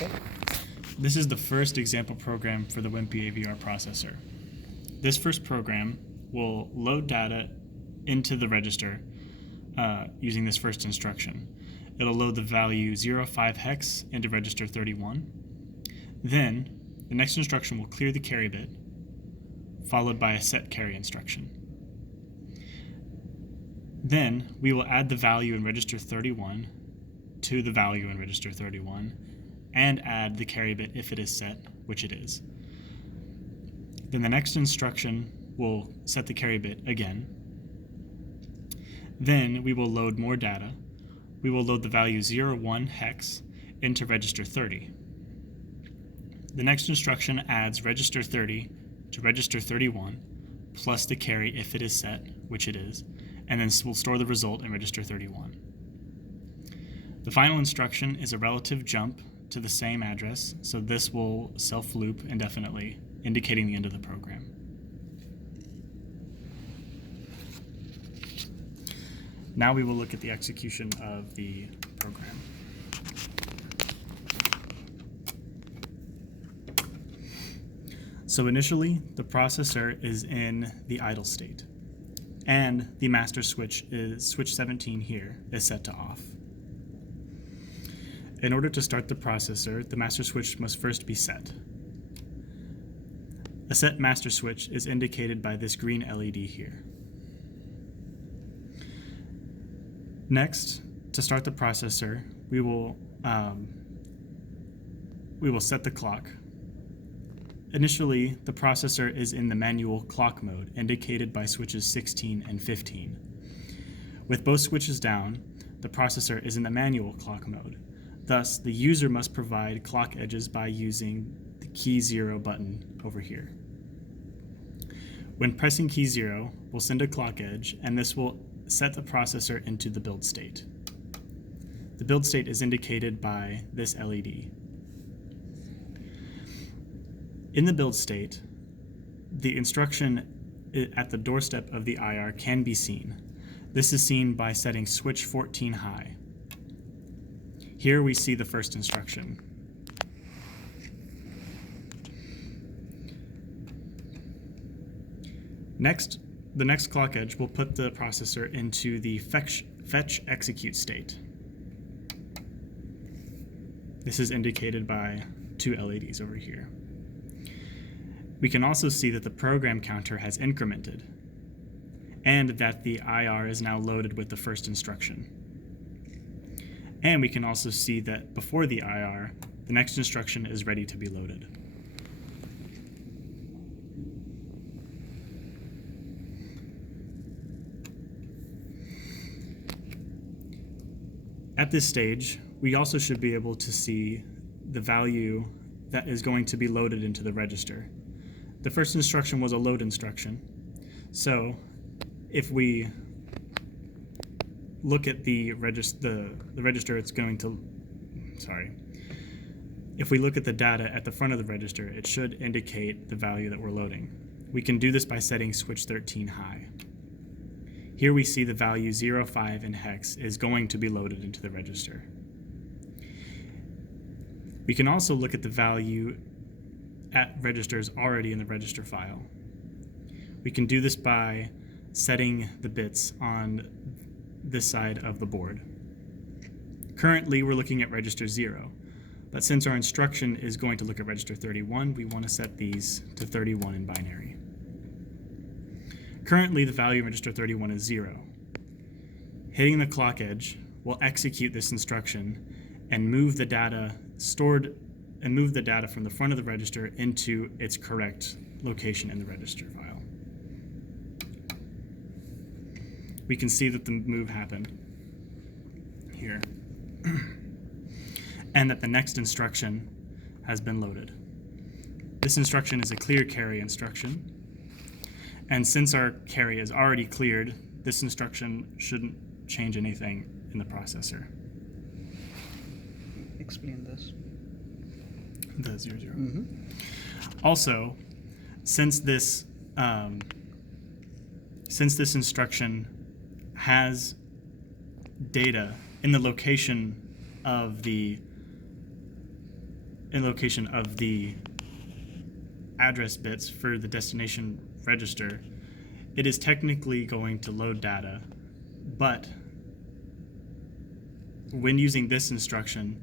Okay. This is the first example program for the WIMPAVR processor. This first program will load data into the register using this first instruction. It'll load the value 05 hex into register 31. Then, the next instruction will clear the carry bit, followed by a set carry instruction. Then, we will add the value in register 31 to the value in register 31 and add the carry bit if it is set, which it is. Then the next instruction will set the carry bit again. Then we will load more data. We will load the value 01 hex into register 30. The next instruction adds register 30 to register 31 plus the carry if it is set, which it is, and then we'll store the result in register 31. The final instruction is a relative jump to the same address, so this will self-loop indefinitely, indicating the end of the program. Now we will look at the execution of the program. So initially, the processor is in the idle state, and the master switch 17 here is set to off. In order to start the processor, the master switch must first be set. A set master switch is indicated by this green LED here. Next, to start the processor, we will set the clock. Initially, the processor is in the manual clock mode, indicated by switches 16 and 15. With both switches down, the processor is in the manual clock mode. Thus, the user must provide clock edges by using the key 0 button over here. When pressing key 0, we'll send a clock edge, and this will set the processor into the build state. The build state is indicated by this LED. In the build state, the instruction at the doorstep of the IR can be seen. This is seen by setting switch 14 high. Here we see the first instruction. Next, the next clock edge will put the processor into the fetch execute state. This is indicated by two LEDs over here. We can also see that the program counter has incremented and that the IR is now loaded with the first instruction. And we can also see that before the IR, the next instruction is ready to be loaded. At this stage, we also should be able to see the value that is going to be loaded into the register. The first instruction was a load instruction. So if we look at the register, it's going to, if we look at the data at the front of the register, it should indicate the value that we're loading. We can do this by setting switch 13 high. Here we see the value 05 in hex is going to be loaded into the register. We can also look at the value at registers already in the register file. We can do this by setting the bits on this side of the board. Currently, we're looking at register 0, but since our instruction is going to look at register 31, we want to set these to 31 in binary. Currently, the value in register 31 is 0. Hitting the clock edge will execute this instruction and move the data from the front of the register into its correct location in the register file. We can see that the move happened here and that the next instruction has been loaded. This instruction is a clear carry instruction, and since our carry is already cleared, this instruction shouldn't change anything in the processor. Explain this. The 00. Mm-hmm. Also, since this instruction has data in the location of the in location of the address bits for the destination register, it is technically going to load data, but when using this instruction,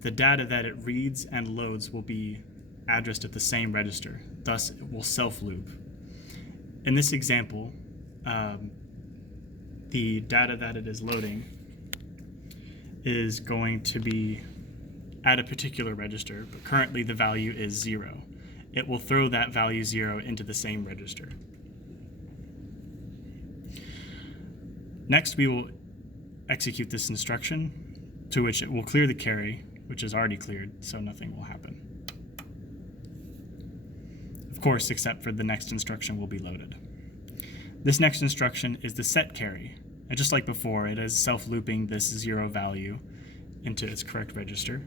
the data that it reads and loads will be addressed at the same register, thus it will self-loop. In this example, the data that it is loading is going to be at a particular register, but currently the value is 0. It will throw that value 0 into the same register. Next, we will execute this instruction, to which it will clear the carry, which is already cleared, so nothing will happen. Of course, except for the next instruction will be loaded. This next instruction is the set carry. And just like before, it is self-looping this 0 value into its correct register.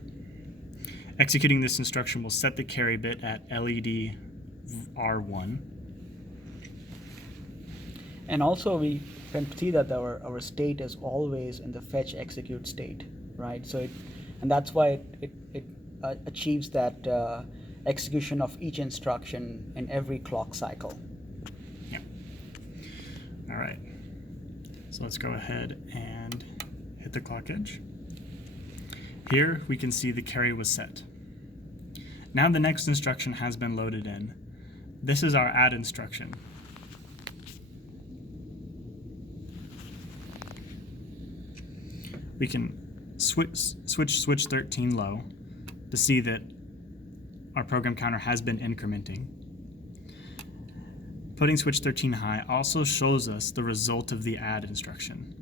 Executing this instruction will set the carry bit at LED R1. And also we can see that our state is always in the fetch execute state, right? So and that's why it achieves that execution of each instruction in every clock cycle. Yeah. All right. So let's go ahead and hit the clock edge. Here we can see the carry was set. Now the next instruction has been loaded in. This is our add instruction. We can switch 13 low to see that our program counter has been incrementing. Putting switch 13 high also shows us the result of the add instruction.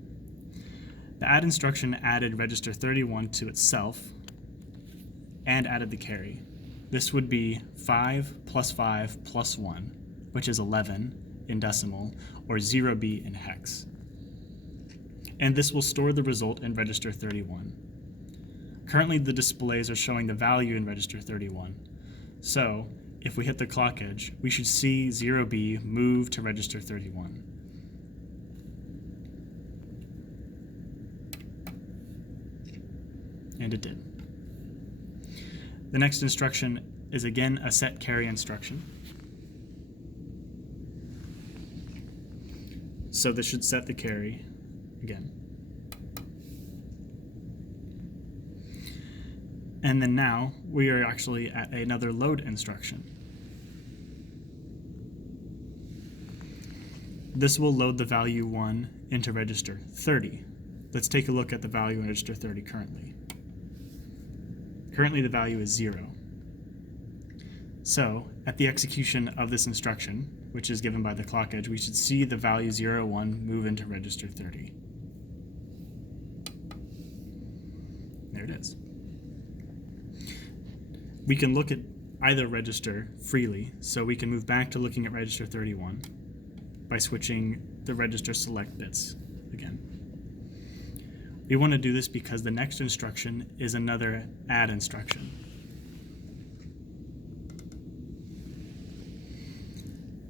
The add instruction added register 31 to itself and added the carry. This would be 5 plus 5 plus 1, which is 11 in decimal, or 0B in hex. And this will store the result in register 31. Currently, the displays are showing the value in register 31. So, if we hit the clock edge, we should see 0B move to register 31. And it did. The next instruction is again a set carry instruction. So this should set the carry again. And then now we are actually at another load instruction. This will load the value 1 into register 30. Let's take a look at the value in register 30 currently. Currently the value is 0. So at the execution of this instruction, which is given by the clock edge, we should see the value 0, 1 move into register 30. There it is. We can look at either register freely, so we can move back to looking at register 31 by switching the register select bits again. We want to do this because the next instruction is another add instruction.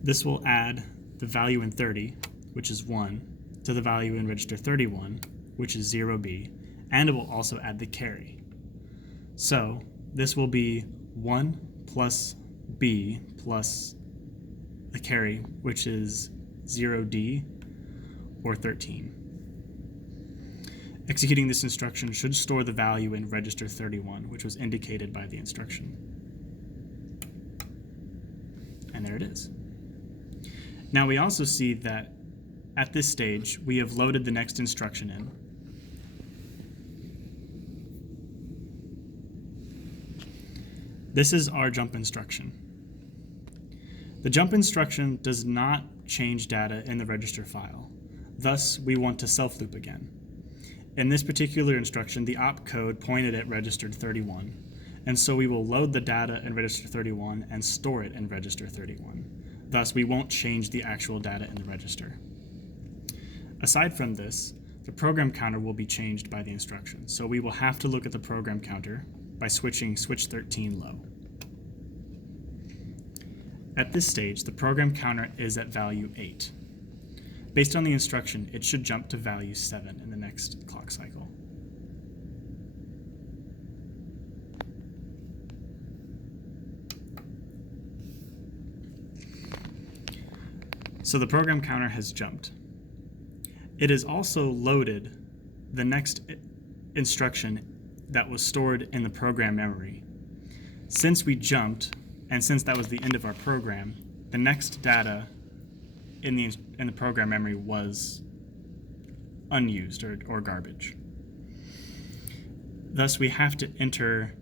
This will add the value in 30, which is 1, to the value in register 31, which is 0B, and it will also add the carry. So this will be 1 plus B plus the carry, which is 0D, or 13. Executing this instruction should store the value in register 31, which was indicated by the instruction. And there it is. Now we also see that at this stage, we have loaded the next instruction in. This is our jump instruction. The jump instruction does not change data in the register file. Thus, we want to self-loop again. In this particular instruction, the opcode pointed at register 31, and so we will load the data in register 31 and store it in register 31. Thus, we won't change the actual data in the register. Aside from this, the program counter will be changed by the instruction, so we will have to look at the program counter by switching switch 13 low. At this stage, the program counter is at value 8. Based on the instruction, it should jump to value 7 in the next clock cycle. So the program counter has jumped. It has also loaded the next instruction that was stored in the program memory. Since we jumped, and since that was the end of our program, the next data in the program memory was unused or garbage. Thus, we have to enter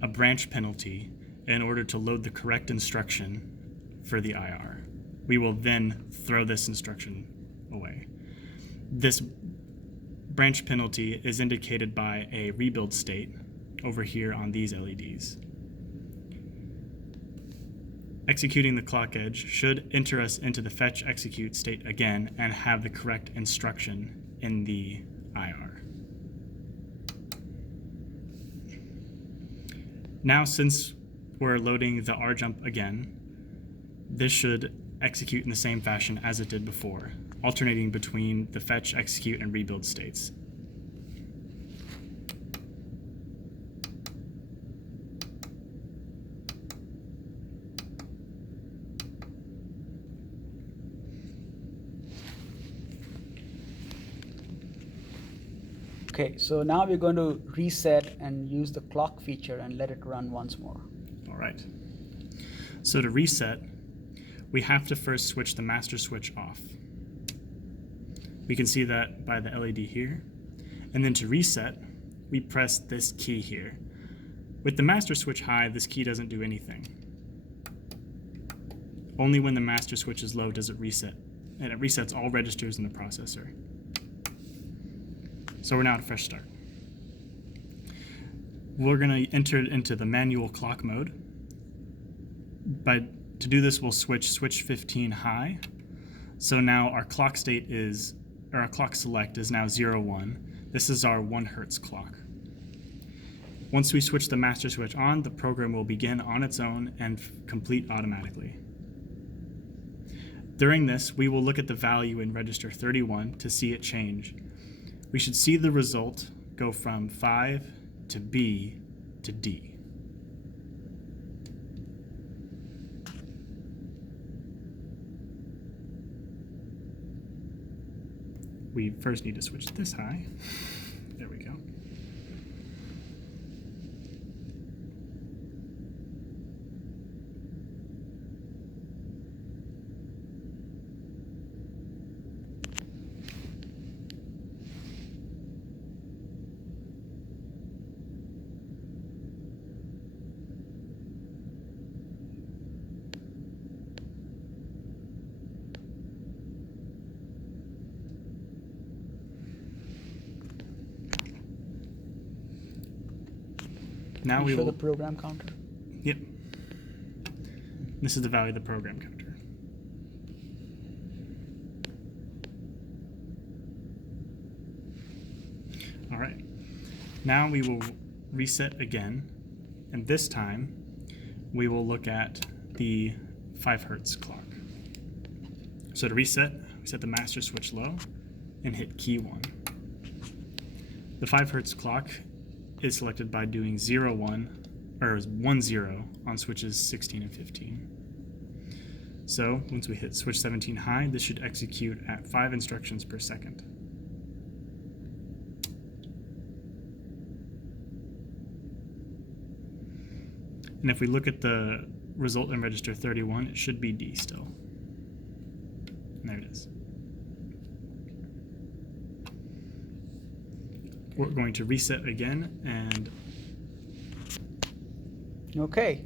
a branch penalty in order to load the correct instruction for the IR. We will then throw this instruction away. This branch penalty is indicated by a rebuild state over here on these LEDs. Executing the clock edge should enter us into the fetch execute state again and have the correct instruction in the IR. Now, since we're loading the R jump again, this should execute in the same fashion as it did before, alternating between the fetch, execute, and rebuild states. Okay, so now we're going to reset and use the clock feature and let it run once more. All right. So to reset, we have to first switch the master switch off. We can see that by the LED here. And then to reset, we press this key here. With the master switch high, this key doesn't do anything. Only when the master switch is low does it reset, and it resets all registers in the processor. So we're now at fresh start. We're going to enter it into the manual clock mode. To do this, we'll switch 15 high. So now our clock state is, or our clock select is now 0, 1. This is our 1 Hertz clock. Once we switch the master switch on, the program will begin on its own and complete automatically. During this, we will look at the value in register 31 to see it change. We should see the result go from 5 to B to D. We first need to switch this high. There we go. Now we show will the program counter. Yep. This is the value of the program counter. All right. Now we will reset again, and this time we will look at the 5 Hertz clock. So to reset, we set the master switch low and hit key 1. The 5 Hertz clock is selected by doing 0, 1, or 1, 0 on switches 16 and 15. So once we hit switch 17 high, this should execute at 5 instructions per second. And if we look at the result in register 31, it should be D still. And there it is. We're going to reset again, and Okay,